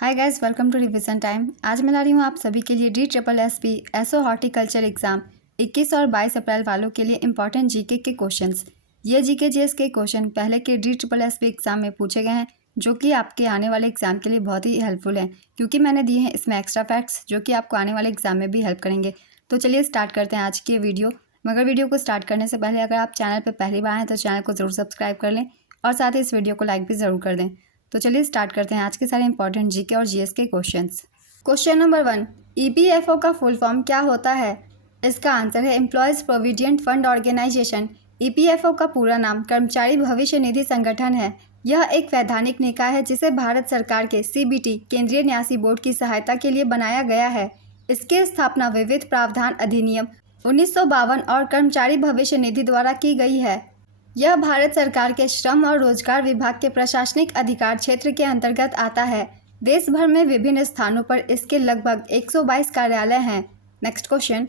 Hi guys, welcome to revision time. आज मैं ला रही हूँ आप सभी के लिए DSSB एसओ हॉर्टिकल्चर एग्जाम 21 और 22 अप्रैल वालों के लिए इंपॉर्टेंट जीके के क्वेश्चंस। ये जीके जीएस के क्वेश्चन पहले के DSSB एग्जाम में पूछे गए हैं, जो कि आपके आने वाले एग्जाम के लिए बहुत ही हेल्पफुल हैं, क्योंकि मैंने दिए हैं इसमें एक्स्ट्रा फैक्ट्स जो कि आपको आने वाले एग्जाम में भी हेल्प करेंगे। तो चलिए स्टार्ट करते हैं आज की वीडियो। मगर वीडियो को स्टार्ट करने से पहले अगर आप चैनल पर पहली बार हैं तो चैनल को ज़रूर सब्सक्राइब कर लें और साथ ही इस वीडियो को लाइक भी ज़रूर कर दें। तो चलिए स्टार्ट करते हैं आज के सारे इंपॉर्टेंट जीके और जीएस के क्वेश्चंस। क्वेश्चन नंबर 1, ईपीएफओ का फुल फॉर्म क्या होता है? इसका आंसर है employees provident fund organisation. EPFO का पूरा नाम कर्मचारी भविष्य निधि संगठन है। यह एक वैधानिक निकाय है जिसे भारत सरकार के सीबीटी केंद्रीय न्यासी बोर्ड की सहायता के लिए बनाया गया है। इसकी स्थापना विविध प्रावधान अधिनियम 1952 और कर्मचारी भविष्य निधि द्वारा की गई है। यह भारत सरकार के श्रम और रोजगार विभाग के प्रशासनिक अधिकार क्षेत्र के अंतर्गत आता है। देश भर में विभिन्न स्थानों पर इसके लगभग 122 कार्यालय हैं। नेक्स्ट क्वेश्चन,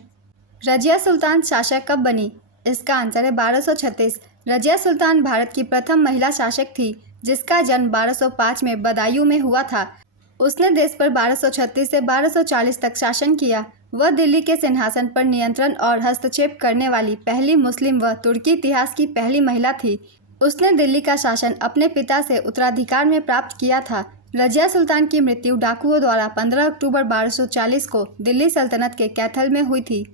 रजिया सुल्तान शासक कब बनी? इसका आंसर है 1236। रजिया सुल्तान भारत की प्रथम महिला शासक थी, जिसका जन्म 1205 में बदायूं में हुआ था। उसने देश पर 1236 से 1240 तक शासन किया। वह दिल्ली के सिंहासन पर नियंत्रण और हस्तक्षेप करने वाली पहली मुस्लिम व तुर्की इतिहास की पहली महिला थी। उसने दिल्ली का शासन अपने पिता से उत्तराधिकार में प्राप्त किया था। रजिया सुल्तान की मृत्यु डाकुओं द्वारा 15 अक्टूबर 1240 को दिल्ली सल्तनत के कैथल में हुई थी।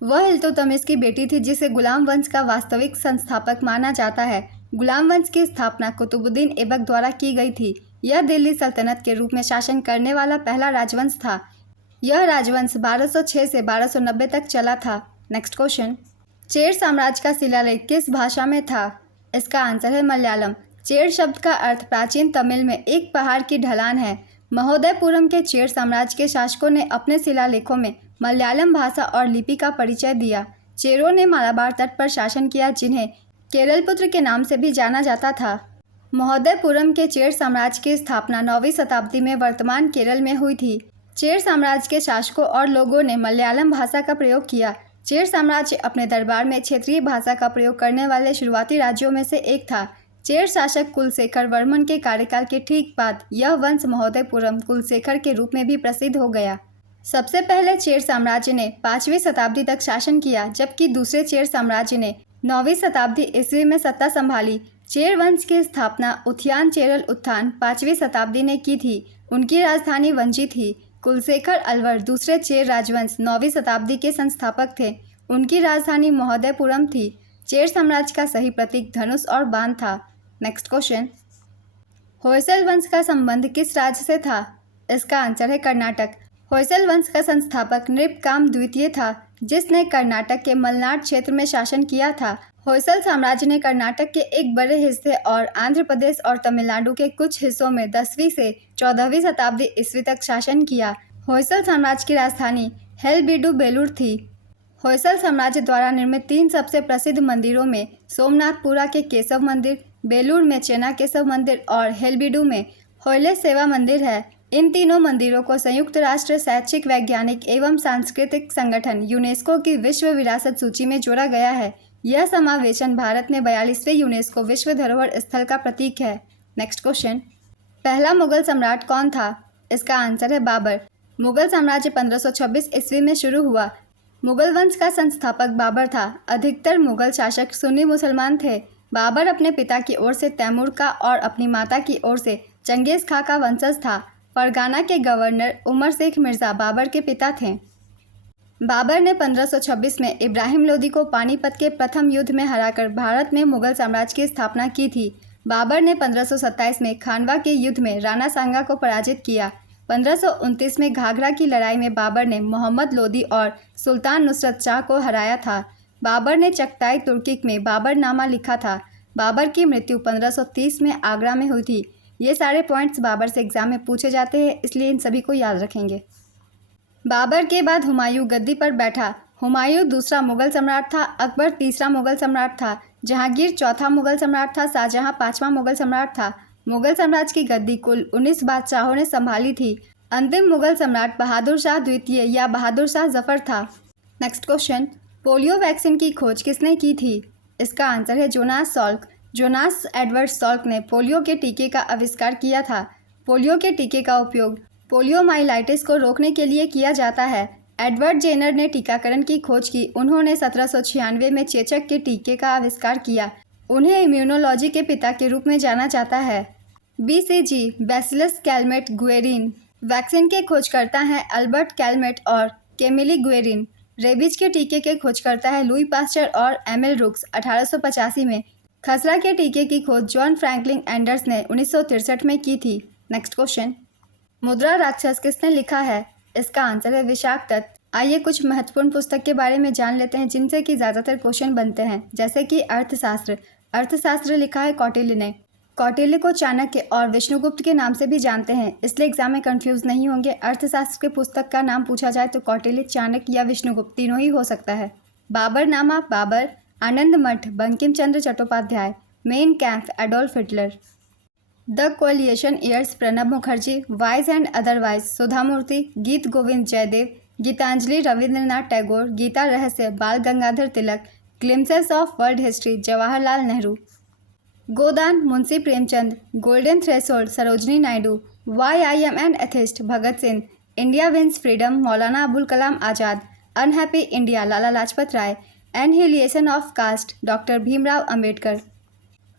वह इल्तुतमिश की बेटी थी, जिसे गुलाम वंश का वास्तविक संस्थापक माना जाता है। गुलाम वंश की स्थापना कुतुबुद्दीन ऐबक द्वारा की गई थी। यह दिल्ली सल्तनत के रूप में शासन करने वाला पहला राजवंश था। यह राजवंश 1206 से 1290 तक चला था। नेक्स्ट क्वेश्चन, चेर साम्राज्य का शिलालेख किस भाषा में था? इसका आंसर है मलयालम। चेर शब्द का अर्थ प्राचीन तमिल में एक पहाड़ की ढलान है। महोदयपुरम के चेर साम्राज्य के शासकों ने अपने शिलालेखों में मलयालम भाषा और लिपि का परिचय दिया। चेरों ने मालाबार तट पर शासन किया, जिन्हें केरलपुत्र के नाम से भी जाना जाता था। महोदयपुरम के चेर साम्राज्य की स्थापना 9वीं शताब्दी में वर्तमान केरल में हुई थी। चेर साम्राज्य के शासकों और लोगों ने मलयालम भाषा का प्रयोग किया। चेर साम्राज्य अपने दरबार में क्षेत्रीय भाषा का प्रयोग करने वाले शुरुआती राज्यों में से एक था। चेर शासक कुलशेखर वर्मन के कार्यकाल के ठीक बाद यह वंश महोदयपुरम कुलशेखर के रूप में भी प्रसिद्ध हो गया। सबसे पहले चेर साम्राज्य ने 5वीं शताब्दी तक शासन किया, जबकि दूसरे चेर साम्राज्य ने 9वीं शताब्दी ईस्वी में सत्ता संभाली। चेर वंश की स्थापना उथयान चेरल उत्थान 5वीं शताब्दी ने की थी। उनकी राजधानी वंजी थी। कुलशेखर अलवर दूसरे चेर राजवंश 9वीं शताब्दी के संस्थापक थे। उनकी राजधानी महोदयपुरम थी। चेर साम्राज्य का सही प्रतीक धनुष और बाण था। नेक्स्ट क्वेश्चन, होयसल वंश का संबंध किस राज्य से था? इसका आंसर है कर्नाटक। होयसल वंश का संस्थापक नृपकाम द्वितीय था, जिसने कर्नाटक के मलनाड क्षेत्र में शासन किया था। होयसल साम्राज्य ने कर्नाटक के एक बड़े हिस्से और आंध्र प्रदेश और तमिलनाडु के कुछ हिस्सों में 10वीं से 14वीं शताब्दी ईस्वी तक शासन किया। होयसल साम्राज्य की राजधानी हेलबीडु बेलूर थी। होयसल साम्राज्य द्वारा निर्मित 3 सबसे प्रसिद्ध मंदिरों में सोमनाथपुरा के केशव मंदिर, बेलूर में चेना केशव मंदिर और हेलबीडु में होयले सेवा मंदिर है। इन तीनों मंदिरों को संयुक्त राष्ट्र शैक्षिक, वैज्ञानिक एवं सांस्कृतिक संगठन यूनेस्को की विश्व विरासत सूची में जोड़ा गया है। यह समावेशन भारत में 42वें यूनेस्को विश्व धरोहर स्थल का प्रतीक है। नेक्स्ट क्वेश्चन, पहला मुगल सम्राट कौन था? इसका आंसर है बाबर। मुगल साम्राज्य 1526 ईस्वी में शुरू हुआ। मुगल वंश का संस्थापक बाबर था। अधिकतर मुगल शासक सुन्नी मुसलमान थे। बाबर अपने पिता की ओर से तैमूर का और अपनी माता की ओर से चंगेज खां का वंशज था। फरगाना के गवर्नर उमर शेख मिर्जा बाबर के पिता थे। बाबर ने 1526 में इब्राहिम लोदी को पानीपत के प्रथम युद्ध में हराकर भारत में मुगल साम्राज्य की स्थापना की थी। बाबर ने 1527 में खानवा के युद्ध में राणा सांगा को पराजित किया। 1529 में घाघरा की लड़ाई में बाबर ने मोहम्मद लोदी और सुल्तान नुसरत शाह को हराया था। बाबर ने चगताई तुर्किक में बाबरनामा लिखा था। बाबर की मृत्यु 1530 में आगरा में हुई थी। ये सारे पॉइंट्स बाबर से एग्जाम में पूछे जाते हैं, इसलिए इन सभी को याद रखेंगे। बाबर के बाद हुमायूं गद्दी पर बैठा। हुमायूं दूसरा मुगल सम्राट था। अकबर तीसरा मुगल सम्राट था। जहांगीर चौथा मुगल सम्राट था। शाहजहां पांचवा मुगल सम्राट था। मुगल साम्राज्य की गद्दी कुल 19 बादशाहों ने संभाली थी। अंतिम मुगल सम्राट बहादुर शाह द्वितीय या बहादुर शाह जफर था। नेक्स्ट क्वेश्चन, पोलियो वैक्सीन की खोज किसने की थी? इसका आंसर है Jonas Salk. Jonas Edward Salk ने पोलियो के टीके का आविष्कार किया था। पोलियो के टीके का उपयोग पोलियोमाइलाइटिस को रोकने के लिए किया जाता है? एडवर्ड जेनर ने टीकाकरण की खोज की। उन्होंने 1796 में चेचक के टीके का आविष्कार किया। उन्हें इम्यूनोलॉजी के पिता के रूप में जाना जाता है। BCG bacillus Calmette Guerin vaccine के खोजकर्ता हैं अल्बर्ट कैलमेट और केमिली गुएरिन। रेबीज के टीके के खोजकर्ता है लुई पास्चर और एमिल रुक्स 1885 में। खसरा के टीके की खोज जॉन फ्रैंकलिन एंडर्स ने 1963 में की थी। नेक्स्ट क्वेश्चन, मुद्रा राक्षस किसने लिखा है? इसका आंसर है विशाखदत्त। आइए कुछ महत्वपूर्ण पुस्तक के बारे में जान लेते हैं जिनसे कि ज़्यादातर क्वेश्चन बनते हैं, जैसे कि अर्थशास्त्र। अर्थशास्त्र लिखा है कौटिल्य ने। कौटिल्य को चाणक्य और विष्णुगुप्त के नाम से भी जानते हैं, इसलिए एग्जाम में कंफ्यूज नहीं होंगे। अर्थशास्त्र के पुस्तक का नाम पूछा जाए तो कौटिल्य, चाणक्य या विष्णुगुप्त तीनों ही हो सकता है। Baburnama Babur, Anand Math Bankim Chandra Chattopadhyay, Mein Kampf Adolf Hitler. The coalition years Pranab Mukherjee, wise and otherwise Sudha Murthy, Geet Govind Jayadev, Gitanjali Rabindranath Tagore, Gita Rahasya Bal Gangadhar Tilak, glimpses of world history Jawaharlal Nehru. Godan Munshi Premchand, golden threshold Sarojini Naidu, why I am an atheist Bhagat Singh, India wins freedom Maulana Abul Kalam Azad, unhappy India Lala Lajpat Rai, annihilation of caste doctor Bhimrao Ambedkar.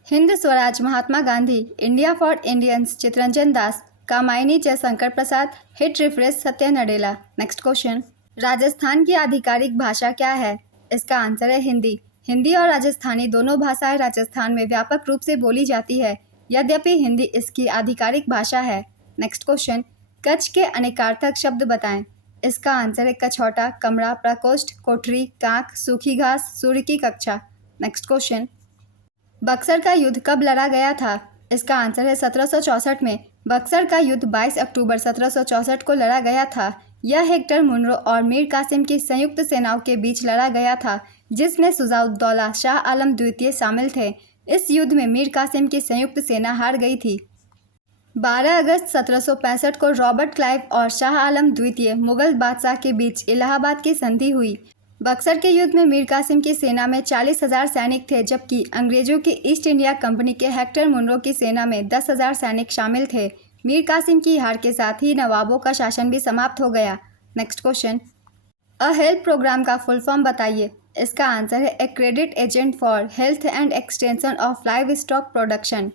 Hind Swaraj Mahatma Gandhi, India for Indians Chittaranjan Das, Kamayani Jaishankar Prasad, hit refresh Satya Nadella. Next question, Rajasthan की आधिकारिक भाषा क्या है? इसका answer है हिंदी। हिंदी और राजस्थानी दोनों भाषाएं राजस्थान में व्यापक रूप से बोली जाती है, यद्यपि हिंदी इसकी आधिकारिक भाषा है। नेक्स्ट क्वेश्चन, कच्छ के अनेकार्थक शब्द बताएं। इसका आंसर है कछौटा, कमरा, प्रकोष्ठ, कोठरी, कांक, सूखी घास, सूर्य की कक्षा। नेक्स्ट क्वेश्चन, बक्सर का युद्ध कब लड़ा गया था? इसका आंसर है 1764 में। बक्सर का युद्ध 22 अक्टूबर 1764 को लड़ा गया था। यह हेक्टर मुनरो और मीर कासिम की संयुक्त सेनाओं के बीच लड़ा गया था, जिसमें सुजाउद्दौला शाह आलम द्वितीय शामिल थे। इस युद्ध में मीर कासिम की संयुक्त सेना हार गई थी। 12 अगस्त 1765 को रॉबर्ट क्लाइव और शाह आलम द्वितीय मुगल बादशाह के बीच इलाहाबाद की संधि हुई। बक्सर के युद्ध में मीर कासिम की सेना में 40,000 सैनिक थे, जबकि अंग्रेजों की ईस्ट इंडिया कंपनी के हेक्टर मुनरो की सेना में 10,000 सैनिक शामिल थे। मीर कासिम की हार के साथ ही नवाबों का शासन भी समाप्त हो गया। Next question, A help program का फुल फॉर्म बताइए। इसका आंसर है a credit agent for health and extension of livestock production.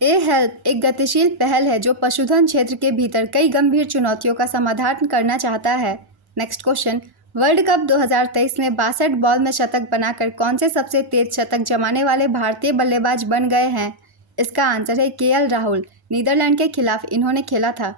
A help एक गतिशील पहल है जो पशुधन क्षेत्र के भीतर कई गंभीर चुनौतियों का समाधान करना चाहता है। नेक्स्ट क्वेश्चन, वर्ल्ड कप 2023 में 62 बॉल में शतक बनाकर कौन से सबसे तेज शतक जमाने वाले भारतीय बल्लेबाज बन गए हैं? इसका आंसर है KL राहुल। नीदरलैंड के खिलाफ इन्होंने खेला था।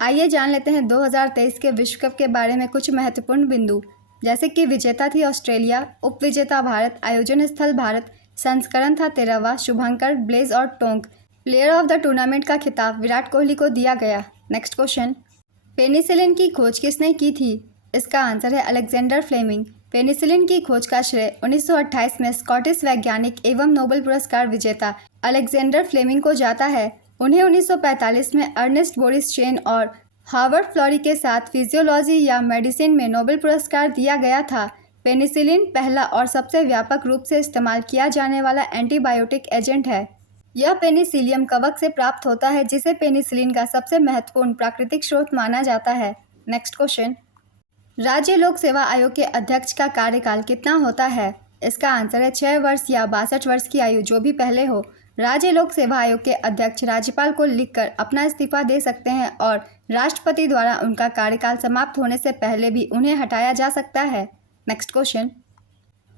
आइए जान लेते हैं 2023 के विश्व कप के बारे में कुछ महत्वपूर्ण बिंदु, जैसे कि विजेता थी ऑस्ट्रेलिया, उपविजेता भारत, आयोजन स्थल भारत, संस्करण था 13वां, शुभंकर, ब्लेज और Tonk. Player of the tournament का खिताब विराट कोहली को दिया गया। नेक्स्ट क्वेश्चन, पेनिसिलिन की खोज किसने की थी? इसका आंसर है अलेक्जेंडर फ्लेमिंग। पेनिसिलिन की खोज का श्रेय 1928 में स्कॉटिश वैज्ञानिक एवं नोबेल पुरस्कार विजेता अलेक्जेंडर फ्लेमिंग को जाता है। उन्हें 1945 में अर्नेस्ट बोरिस चेन और हार्वर्ड फ्लोरी के साथ फिजियोलॉजी या मेडिसिन में नोबेल पुरस्कार दिया गया था। पेनिसिलिन पहला और सबसे व्यापक रूप से इस्तेमाल किया जाने वाला एंटीबायोटिक एजेंट है। यह पेनिसिलियम कवक से प्राप्त होता है, जिसे पेनिसिलिन का सबसे महत्वपूर्ण प्राकृतिक स्रोत माना जाता है। नेक्स्ट क्वेश्चन, राज्य लोक सेवा आयोग के अध्यक्ष का कार्यकाल कितना होता है? इसका आंसर है 6 वर्ष या 62 वर्ष की आयु, जो भी पहले हो। राज्य लोक सेवा आयोग के अध्यक्ष राज्यपाल को लिखकर अपना इस्तीफा दे सकते हैं और राष्ट्रपति द्वारा उनका कार्यकाल समाप्त होने से पहले भी उन्हें हटाया जा सकता है। नेक्स्ट क्वेश्चन,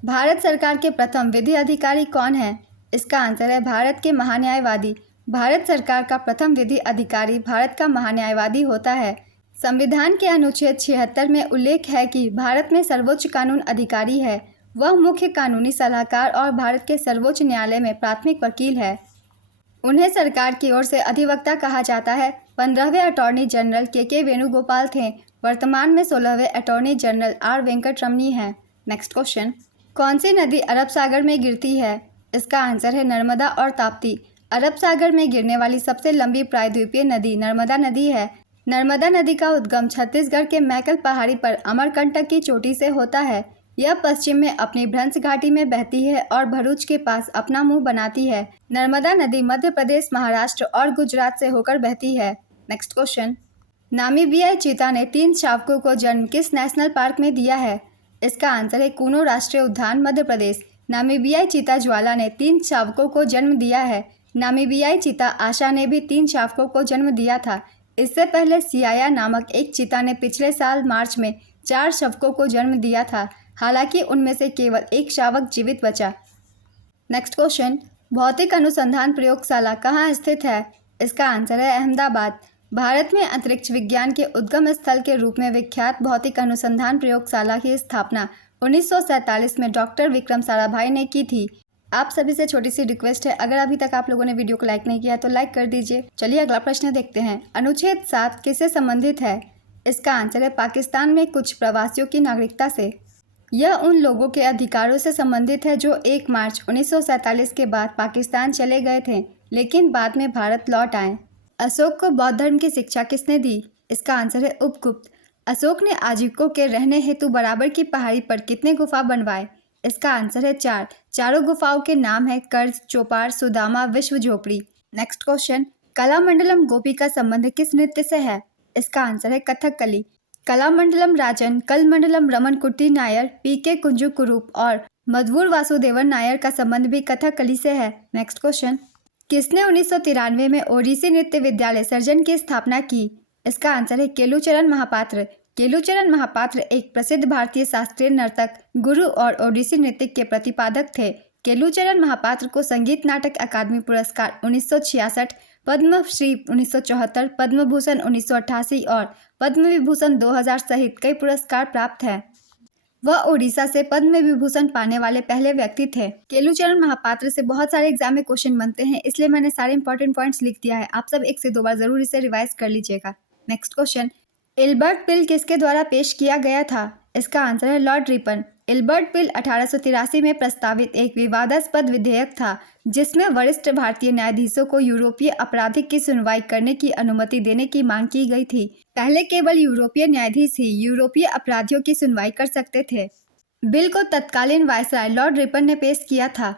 भारत सरकार के प्रथम विधि अधिकारी कौन है? इसका आंसर है भारत के महान्यायवादी। भारत सरकार का प्रथम विधि अधिकारी भारत का महान्यायवादी होता है। संविधान के अनुच्छेद 76 में उल्लेख है कि भारत में सर्वोच्च कानून अधिकारी है। वह मुख्य कानूनी सलाहकार और भारत के सर्वोच्च न्यायालय में प्राथमिक वकील है। उन्हें सरकार की ओर से अधिवक्ता कहा जाता है। 15वें अटॉर्नी जनरल के वेणुगोपाल थे। वर्तमान में 16वें अटॉर्नी जनरल आर वेंकटरमणी हैं। नेक्स्ट क्वेश्चन, कौन सी नदी अरब सागर में गिरती है? इसका आंसर है नर्मदा और ताप्ती। अरब सागर में गिरने वाली सबसे लंबी प्रायद्वीपीय नदी नर्मदा नदी है। नर्मदा नदी का उद्गम छत्तीसगढ़ के मैकल पहाड़ी पर अमरकंटक की चोटी से होता है। यह पश्चिम में अपनी भ्रंश घाटी में बहती है और भरूच के पास अपना मुंह बनाती है। नर्मदा नदी मध्य प्रदेश, महाराष्ट्र और गुजरात से होकर बहती है। नेक्स्ट क्वेश्चन, नामीबियाई चीता ने 3 शावकों को जन्म किस नेशनल पार्क में दिया है? इसका आंसर है कूनो राष्ट्रीय उद्यान, मध्य प्रदेश। नामीबियाई चीता ज्वाला ने 3 शावकों को जन्म दिया है। नामीबियाई चीता आशा ने भी 3 शावकों को जन्म दिया था। इससे पहले सियाया नामक एक चीता ने पिछले साल मार्च में 4 शावकों को जन्म दिया था। हालांकि उनमें से केवल एक शावक जीवित बचा। नेक्स्ट क्वेश्चन, भौतिक अनुसंधान प्रयोगशाला कहाँ स्थित है? इसका आंसर है अहमदाबाद। भारत में अंतरिक्ष विज्ञान के उद्गम स्थल के रूप में विख्यात भौतिक अनुसंधान प्रयोगशाला की स्थापना 1947 में डॉक्टर विक्रम साराभाई ने की थी। आप सभी से छोटी सी रिक्वेस्ट है, अगर अभी तक आप लोगों ने वीडियो को लाइक नहीं किया तो लाइक कर दीजिए। चलिए अगला प्रश्न देखते हैं। अनुच्छेद 7 किससे संबंधित है? इसका आंसर है पाकिस्तान में कुछ प्रवासियों की नागरिकता से। यह उन लोगों के अधिकारों से संबंधित है जो 1 मार्च 1947 के बाद पाकिस्तान चले गए थे लेकिन बाद में भारत लौट आए। अशोक को बौद्ध धर्म की शिक्षा किसने दी? इसका आंसर है उपगुप्त। अशोक ने आजीविकों के रहने हेतु बराबर की पहाड़ी पर कितने गुफा बनवाए? इसका आंसर है 4। चारों गुफाओं के नाम है कर्ज, चौपार, सुदामा, विश्व झोपड़ी। नेक्स्ट क्वेश्चन, कलामंडलम गोपी का संबंध किस नृत्य से है? इसका आंसर है कथकली। कलामंडलम राजन, कलमंडलम रमन कुट्टी नायर, पीके कुंजू कुरूप और मधुर वासुदेवन नायर का संबंध भी कथकली से है। नेक्स्ट क्वेश्चन, किसने 1993 में ओडिसी नृत्य विद्यालय सर्जन की स्थापना की? इसका आंसर है केलुचरण महापात्र। केलुचरण महापात्र एक प्रसिद्ध भारतीय शास्त्रीय नर्तक, गुरु और ओडिसी नृत्य के प्रतिपादक थे। केलुचरण महापात्र को संगीत नाटक अकादमी पुरस्कार 1966, पद्मश्री 1974, पद्म भूषण 1988 और पद्म विभूषण 2000 सहित कई पुरस्कार प्राप्त हैं। वह ओडिशा से पद्म विभूषण पाने वाले पहले व्यक्ति थे। केलुचरण महापात्र से बहुत सारे एग्जाम में क्वेश्चन बनते हैं, इसलिए मैंने सारे इंपॉर्टेंट पॉइंट्स लिख दिया है। आप सब 1 से 2 बार जरूर इसे रिवाइज कर लीजिएगा। नेक्स्ट क्वेश्चन, इल्बर्ट बिल किसके द्वारा पेश किया गया था? इसका आंसर है लॉर्ड रिपन। इल्बर्ट बिल 1883 में प्रस्तावित एक विवादास्पद विधेयक था जिसमें वरिष्ठ भारतीय न्यायाधीशों को यूरोपीय अपराधिक की सुनवाई करने की अनुमति देने की मांग की गई थी। पहले केवल यूरोपीय न्यायाधीश ही यूरोपीय अपराधियों की सुनवाई कर सकते थे। बिल को तत्कालीन वायसराय लॉर्ड रिपन ने पेश किया था।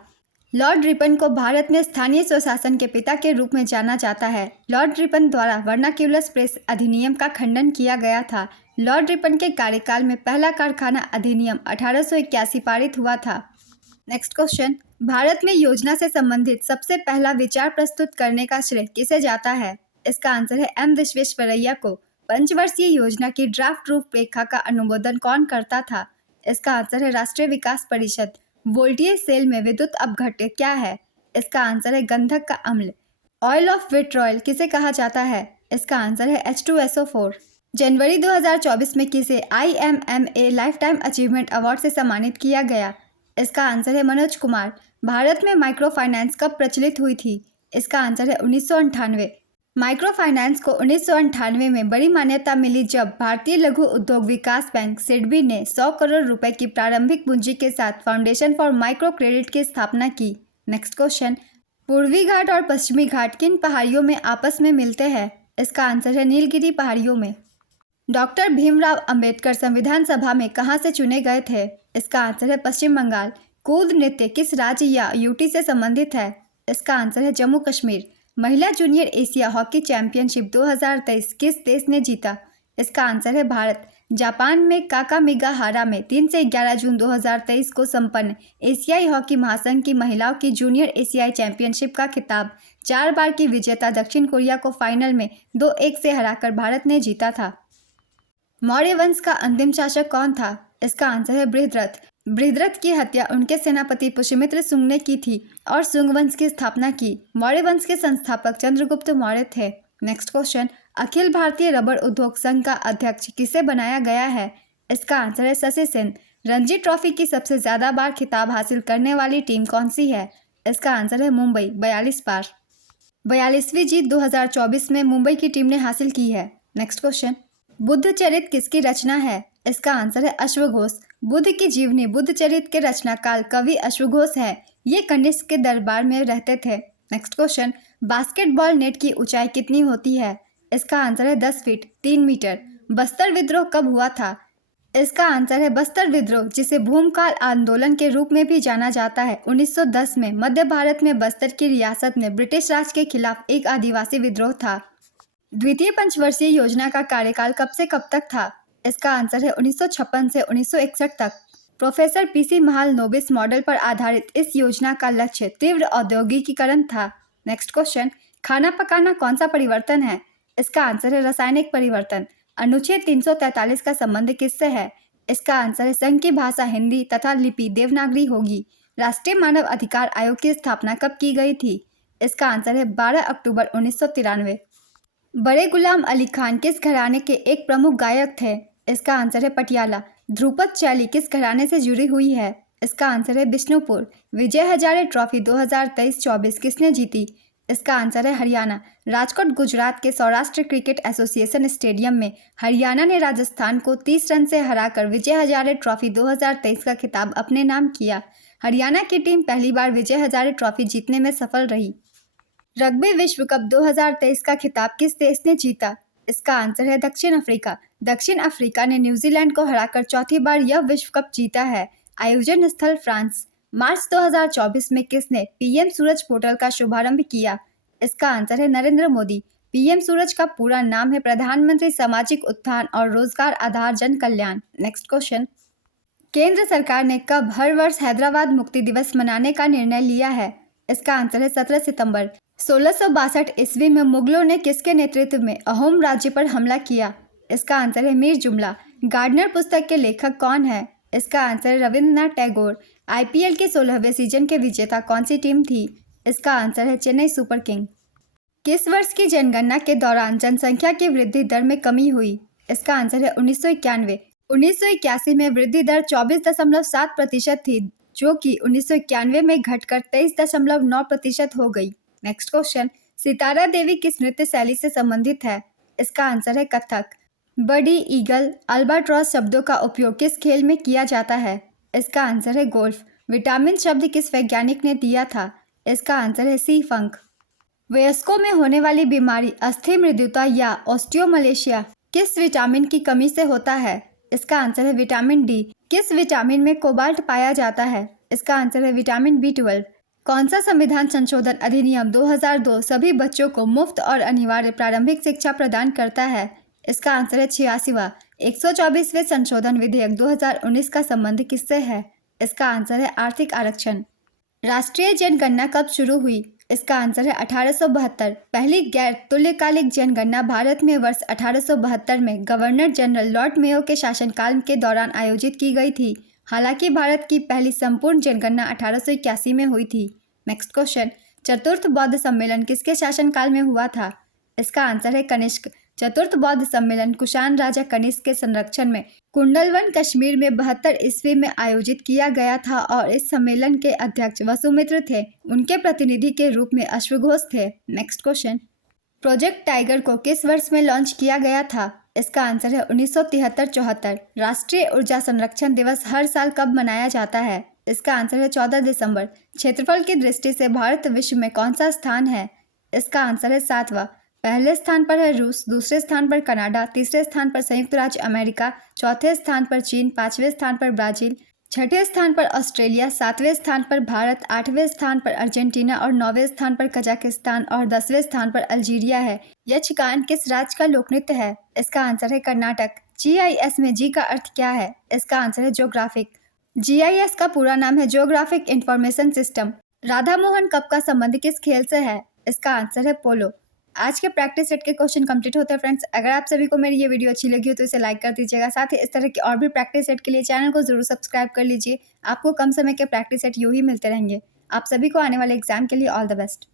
लॉर्ड रिपन को भारत में स्थानीय स्वशासन के पिता के रूप में जाना जाता है। लॉर्ड रिपन द्वारा वर्नाक्यूलर प्रेस अधिनियम का खंडन किया गया था। लॉर्ड रिपन के कार्यकाल में पहला कारखाना अधिनियम 1881 पारित हुआ था। नेक्स्ट क्वेश्चन, भारत में योजना से संबंधित सबसे पहला विचार प्रस्तुत करने का श्रेय किसे जाता है? इसका आंसर है एम विश्वेश्वरैया को। पंचवर्षीय योजना की ड्राफ्ट रूपरेखा का अनुमोदन कौन करता था? इसका आंसर है राष्ट्रीय विकास परिषद। वोल्टेज सेल में विद्युत अपघट्य क्या है? इसका आंसर है गंधक का अम्ल। ऑयल ऑफ विट्रॉयल किसे कहा जाता है? इसका आंसर है H2SO4। जनवरी 2024 में किसे IMMA life time achievement award से सम्मानित किया गया? इसका आंसर है मनोज कुमार। भारत में माइक्रो फाइनेंस कब प्रचलित हुई थी? इसका आंसर है 1998। माइक्रो फाइनेंस को 1998 में बड़ी मान्यता मिली जब भारतीय लघु उद्योग विकास बैंक सिडबी ने 100 करोड़ रुपए की प्रारंभिक पूंजी के साथ फाउंडेशन फॉर माइक्रो क्रेडिट की स्थापना की। नेक्स्ट क्वेश्चन, पूर्वी घाट और पश्चिमी घाट किन पहाड़ियों में आपस में मिलते हैं? इसका आंसर है नीलगिरी पहाड़ियों में। डॉक्टर भीमराव अंबेडकर संविधान सभा में कहाँ से चुने गए थे? इसका आंसर है पश्चिम बंगाल। कूद नृत्य किस राज्य या यूटी से संबंधित है? इसका आंसर है जम्मू कश्मीर। महिला जूनियर एशिया हॉकी चैंपियनशिप 2023 किस देश ने जीता? इसका आंसर है भारत। जापान में काकामिगाहारा में 3 से 11 जून 2023 को संपन्न एशियाई हॉकी महासंघ की महिलाओं की जूनियर एशियाई चैंपियनशिप का खिताब 4 बार की विजेता दक्षिण कोरिया को फाइनल में 2-1 से हराकर भारत ने जीता था। मौर्य वंश का अंतिम शासक कौन था? इसका आंसर है बृहद्रथ। बृहद्रथ की हत्या उनके सेनापति पुष्यमित्र शुंग ने की थी और शुंग वंश की स्थापना की। मौर्य वंश के संस्थापक चंद्रगुप्त मौर्य थे। नेक्स्ट क्वेश्चन, अखिल भारतीय रबड़ उद्योग संघ का अध्यक्ष किसे बनाया गया है? इसका आंसर है शशि सेन। रणजी ट्रॉफी की सबसे ज्यादा बार खिताब हासिल करने वाली टीम कौन सी है? इसका आंसर है मुंबई, 42 बार। 42वीं जीत 2024 में मुंबई की टीम ने हासिल की है। नेक्स्ट क्वेश्चन, बुद्ध चरित किसकी रचना है? इसका आंसर है अश्वघोष। बुद्ध की जीवनी बुद्ध चरित के रचनाकाल कवि अश्वघोष है। ये कनिष्क के दरबार में रहते थे। नेक्स्ट क्वेश्चन, बास्केटबॉल नेट की ऊंचाई कितनी होती है? इसका आंसर है 10 फीट 3 मीटर। बस्तर विद्रोह कब हुआ था? इसका आंसर है बस्तर विद्रोह, जिसे भूमकाल आंदोलन के रूप में भी जाना जाता है, 1910 में मध्य भारत में बस्तर की रियासत में ब्रिटिश राज के खिलाफ एक आदिवासी विद्रोह था। द्वितीय पंचवर्षीय योजना का कार्यकाल कब से कब तक था? इसका आंसर है 1956 से 1961 तक। प्रोफेसर पीसी महालनोबिस मॉडल पर आधारित इस योजना का लक्ष्य तीव्र औद्योगिकीकरण था। नेक्स्ट क्वेश्चन, खाना पकाना कौन सा परिवर्तन है? इसका आंसर है रासायनिक परिवर्तन। अनुच्छेद 343 का संबंध किससे है? इसका आंसर है संघ की भाषा हिंदी तथा लिपि देवनागरी होगी। राष्ट्रीय मानव अधिकार आयोग की स्थापना कब की गई थी? इसका आंसर है 12 अक्टूबर 1993। बड़े गुलाम अली खान किस घराने के एक प्रमुख गायक थे? इसका आंसर है पटियाला। ध्रुपद शैली किस घराने से जुड़ी हुई है? इसका आंसर है बिष्णुपुर। विजय हजारे ट्रॉफी 2023-24 किसने जीती? इसका आंसर है हरियाणा। राजकोट गुजरात के सौराष्ट्र क्रिकेट एसोसिएशन स्टेडियम में हरियाणा ने राजस्थान को 30 रन से हराकर विजय हजारे ट्रॉफी 2023 का खिताब अपने नाम किया। हरियाणा की टीम पहली बार विजय हजारे ट्रॉफी जीतने में सफल रही। रग्बी विश्व कप 2023 का खिताब किस देश ने जीता? इसका आंसर है दक्षिण अफ्रीका। दक्षिण अफ्रीका ने न्यूजीलैंड को हराकर चौथी बार यह विश्व कप जीता है। आयोजन स्थल फ्रांस। मार्च 2024 में किसने पीएम सूरज पोर्टल का शुभारंभ किया? इसका आंसर है नरेंद्र मोदी। पीएम सूरज का पूरा नाम है प्रधानमंत्री सामाजिक उत्थान और रोजगार आधार जन कल्याण। नेक्स्ट क्वेश्चन, केंद्र सरकार ने कब हर वर्ष हैदराबाद मुक्ति दिवस मनाने का निर्णय लिया है? इसका आंसर है 17 सितंबर। 1662 ईस्वी में मुगलों ने किसके नेतृत्व में अहोम राज्य पर हमला किया? इसका आंसर है मीर जुमला। गार्डनर पुस्तक के लेखक कौन है? इसका आंसर है रविंद्रनाथ टैगोर। आईपीएल के 16वें सीजन के विजेता कौन सी टीम थी? इसका आंसर है चेन्नई सुपर किंग। किस वर्ष की जनगणना के दौरान जनसंख्या की वृद्धि दर में कमी हुई? इसका आंसर है 1991। 1981 में वृद्धि दर 24.7% थी, जो कि 1991 में घटकर 23.9% हो गई। नेक्स्ट क्वेश्चन, सितारा देवी किस नृत्य शैली से संबंधित है? इसका आंसर है कथक। बर्डी, ईगल, अल्बाट्रॉस शब्दों का उपयोग किस खेल में किया जाता है? इसका आंसर है गोल्फ। विटामिन शब्द किस वैज्ञानिक ने दिया था? इसका आंसर है सी फंक। वयस्कों में होने वाली बीमारी अस्थि मृदुता या ऑस्टियोमलेशिया किस विटामिन की कमी से होता है? इसका आंसर है विटामिन डी। किस विटामिन में कोबाल्ट पाया जाता है? इसका आंसर है विटामिन B12। कौन सा संविधान संशोधन अधिनियम 2002 सभी बच्चों को मुफ्त और अनिवार्य प्रारंभिक शिक्षा प्रदान करता है? इसका आंसर है 86वां। 124वें संशोधन विधेयक 2019 का संबंध किससे है? इसका आंसर है आर्थिक आरक्षण। राष्ट्रीय जनगणना कब शुरू हुई? इसका आंसर है 1872। पहली गैर तुल्यकालिक जनगणना भारत में वर्ष 1872 में गवर्नर जनरल लॉर्ड मेयो के शासनकाल के दौरान आयोजित की गई थी। हालांकि भारत की पहली संपूर्ण जनगणना 1881 में हुई थी। नेक्स्ट क्वेश्चन, चतुर्थ बौद्ध सम्मेलन किसके शासनकाल में हुआ था? इसका आंसर है कनिष्क। चतुर्थ बौद्ध सम्मेलन कुषाण राजा कनिष्क के संरक्षण में कुंडलवन कश्मीर में 72 ईस्वी में आयोजित किया गया था और इस सम्मेलन के अध्यक्ष वसुमित्र थे। उनके प्रतिनिधि के रूप में अश्वघोष थे। नेक्स्ट क्वेश्चन, प्रोजेक्ट टाइगर को किस वर्ष में लॉन्च किया गया था? इसका आंसर है 1973-74। राष्ट्रीय ऊर्जा संरक्षण दिवस हर साल कब मनाया जाता है? इसका आंसर है 14 दिसंबर। क्षेत्रफल की दृष्टि से भारत विश्व में कौन सा स्थान है? इसका आंसर है 7वां। पहले स्थान पर है रूस, दूसरे स्थान पर कनाडा, तीसरे स्थान पर संयुक्त राज्य अमेरिका, चौथे स्थान पर चीन, पांचवें स्थान पर ब्राजील, छठे स्थान पर ऑस्ट्रेलिया, सातवें स्थान पर भारत, आठवें स्थान पर अर्जेंटीना और नौवें स्थान पर कजाकिस्तान और 10वें स्थान पर अल्जीरिया है। यक्षगान किस राज्य का लोक नृत्य है? इसका आंसर है कर्नाटक। GIS में जी का अर्थ क्या है? इसका आंसर है ज्योग्राफिक। GIS का पूरा नाम है geographic information system. Radha Mohan cup का संबंध किस खेल से है? इसका आंसर है पोलो। आज के प्रैक्टिस सेट के क्वेश्चन कंप्लीट होते हैं फ्रेंड्स। अगर आप सभी को मेरी ये वीडियो अच्छी लगी हो तो इसे लाइक कर दीजिएगा। साथ ही इस तरह की और भी प्रैक्टिस सेट के लिए चैनल को जरूर सब्सक्राइब कर लीजिए। आपको कम समय के प्रैक्टिस सेट यूं ही मिलते रहेंगे। आप सभी को आने वाले एग्जाम के लिए ऑल द बेस्ट।